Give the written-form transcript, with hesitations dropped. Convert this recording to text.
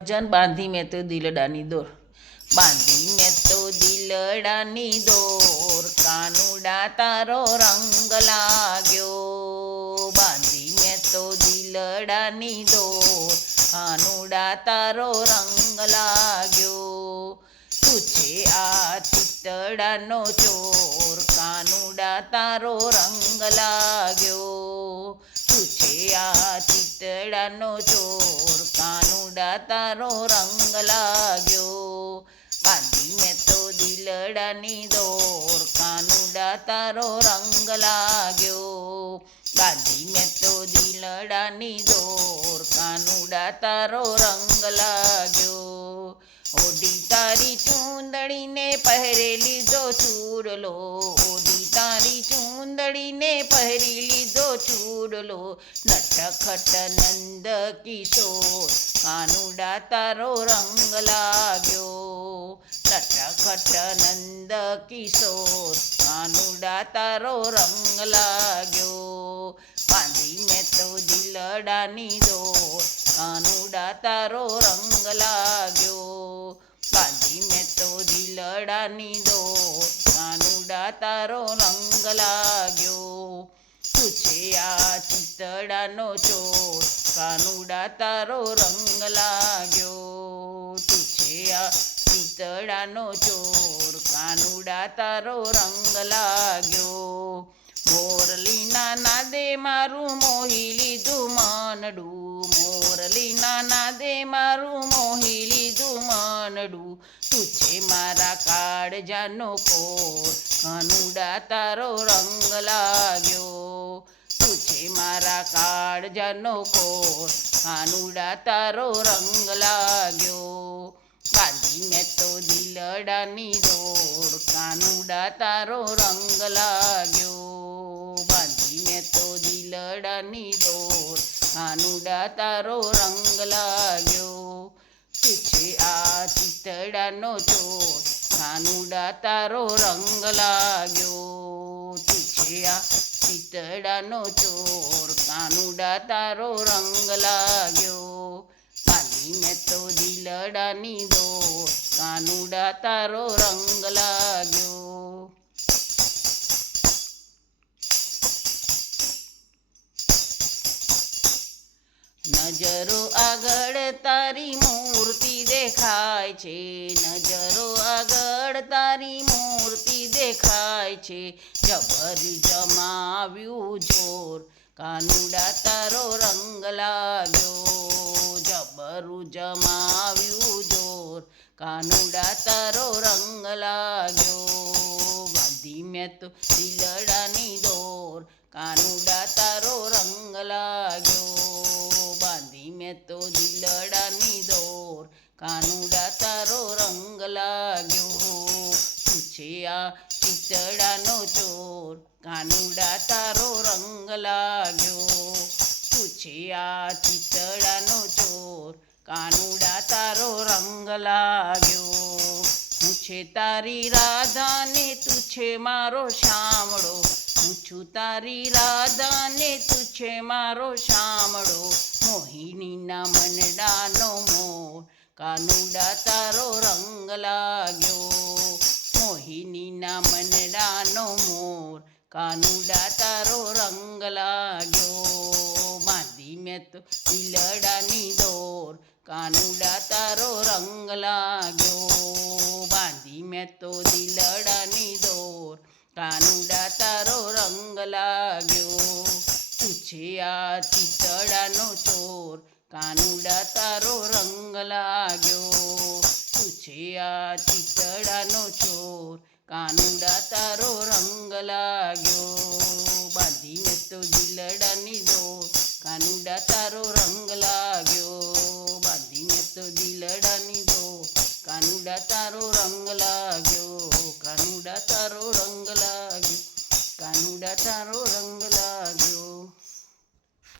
જન બાંધી મેં તો દિલડાની દોર, બાંધી મેં તો દિલડાની દોર, કાનુડા તારો રંગ લાગ્યો. બાંધી મેં તો દિલડાની દોર, કાનુડા તારો રંગ લાગ્યો. તું છે આ ચિતડાનો ચોર, કાનુડા તારો રંગ લાગ્યો. તું છે આ ચિતડાનો ચોર, કાનુડા તારો રંગ લાગ્યો. બાંધી મેં તો દિલડાની દોર, કાનુડા તારો રંગ લાગ્યો. બાંધી મેં તો દિલડાની દોર, કાનુડા તારો રંગ લાગ્યો. ઓઢી તારી ચૂંદડીને પહેરી લીધો ચૂડલો, ઓઢી તારી ચૂંદડીને પહેરી લીધો ચૂડલો. નટખટ નંદ કિશોર, કાનુડા તારો રંગ લાગ્યો. નટખટ નંદ કિશોર, કાનુડા તારો રંગ લાગ્યો. બાંધી મેં તો દિલડાની દોર, કાનુડા તારો રંગ લાગ્યો. બાંધી મેં તો દિલડાની દોર, કાનુડા તારો રંગ લાગ્યો. તું છે આ ચિતડાનો ચોર, કાનુડા તારો રંગ લાગ્યો. તું છે આ ચિતડાનો ચોર, કાનુડા તારો રંગ લાગ્યો. મોરલીના નાદે મારું મોહી લીધું માનડું, મોરલીના નાદે મારું મોહી લીધું માનડું. તું છે મારા કાળજાનો કોર, કાનુડા તારો રંગ લાગ્યો. તું છે મારા કાળજાનો કોર, કાનુડા તારો રંગ લાગ્યો. બાંધી મેં તો દિલડાની દોર, કાનુડા તારો રંગ લાગ્યો. બાંધી મેં તો દિલડાની દોર, કાનુડા તારો રંગ લાગ્યો. તું છે આ ચિતડાનો ચોર, કાનુડા તારો રંગ લાગ્યો. તું છે આ ચિતડાનો ચોર, કાનુડા તારો રંગ લાગ્યો. બાંધી મેં તો દિલડાની દોર, કાનુડા તારો રંગ લાગ્યો. નજરો આગળ તારી મૂર્તિ દેખાય છે, નજરો આગળ તારી મૂર્તિ દેખાય છે. જબરી જમાવ્યું જોર, કાનુડા તારો રંગ લાગ્યો. જબરું જમાવ્યું જોર, કાનુડા તારો રંગ લાગ્યો. બાંધી મેં તો દિલડાની દોર, કાનુડા તારો રંગ લાગ્યો. બાંધી મેં તો દિલડાની દોર, કાનુડા તારો રંગ લાગ્યો. તું છે આ ચિતડાનો ચોર, કાનુડા તારો રંગ લાગ્યો. તું છે આ ચિતડાનો ચોર, કાનુડા તારો રંગ લાગ્યો. હું છે તારી રાધા ને તું છે મારો શામળો, હું છું તારી રાધા ને તું છે મારો શામળો. મોહિનીના મનડાનો મોર, કાનુડા તારો રંગ લાગ્યો. મોહિનીના મનડાનો મોર, કાનુડા તારો રંગ લાગ્યો. બાંધી મેં તો દિલડાની દોર, કાનુડા તારો રંગ લાગ્યો. બાંધી મેં તો દિલડાની દોર, કાનુડા તારો રંગ લાગ્યો. તું છે આ ચિતડાનો ચોર, કાનુડા તારો રંગ લાગ્યો. તું છે આ ચિતડાનો ચોર, કાનુડા તારો રંગ લાગ્યો. બાંધી મેં તો દિલડાની દોર, કાનુડા તારો રંગ લાગ્યો. બાંધી મેં તો દિલડાની દોર, કાનુડા તારો રંગ લાગ્યો. કાનુડા તારો રંગ લાગ્યો, કાનુડા તારો રંગ